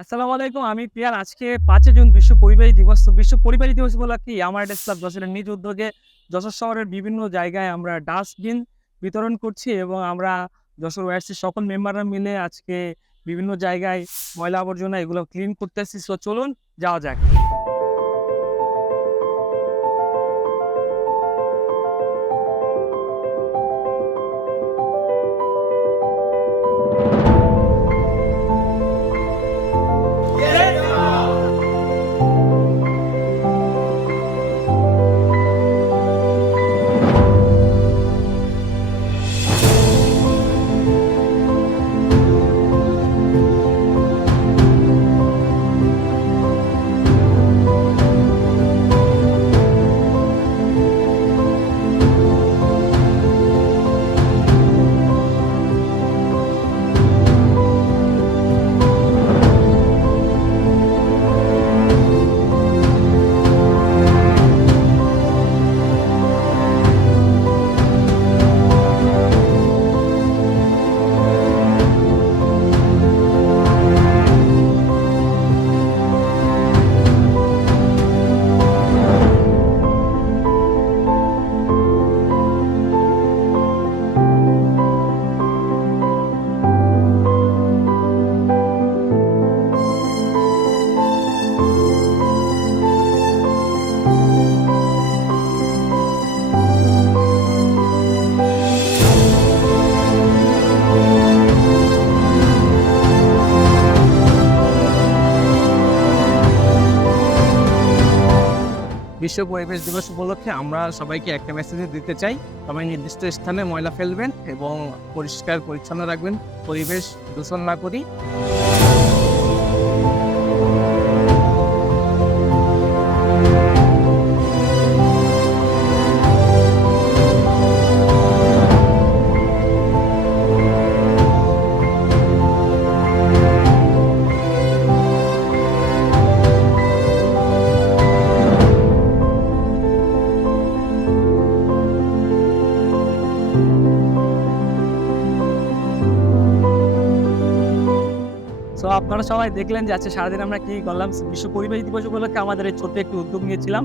আসসালামু আলাইকুম। আমি পিয়ার। আজকে ৫ জুন বিশ্ব পরিবেশ দিবস। তো বিশ্ব পরিবেশ দিবস উপলক্ষে আমার ডেস্ক ক্লাব যশোরের নিজ উদ্যোগে যশোর শহরের বিভিন্ন জায়গায় আমরা ডাস্টবিন বিতরণ করছি এবং আমরা যশোর ওয়াইসির সকল মেম্বাররা মিলে আজকে বিভিন্ন জায়গায় ময়লা আবর্জনা এগুলো ক্লিন করতেছি। সো চলুন যাওয়া যাক। বিশ্ব পরিবেশ দিবস উপলক্ষে আমরা সবাইকে একটা মেসেজ দিতে চাই। সবাই নির্দিষ্ট স্থানে ময়লা ফেলবেন এবং পরিষ্কার পরিচ্ছন্ন রাখবেন, পরিবেশ দূষণ না করি। সো আপনারা সবাই দেখলেন যে আজকে সারাদিন আমরা কি করলাম। বিশ্ব পরিবেশ দিবস উপলক্ষে আমাদের এই ছোট্ট একটি উদ্যোগ নিয়েছিলাম।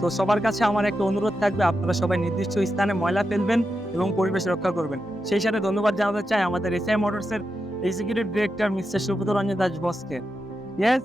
তো সবার কাছে আমার একটা অনুরোধ থাকবে, আপনারা সবাই নির্দিষ্ট স্থানে ময়লা ফেলবেন এবং পরিবেশ রক্ষা করবেন। সেই সাথে ধন্যবাদ জানাতে চাই আমাদের এসআই মোটরসের executive director mister Subrata Ranjan Das বসকে। ইয়েস।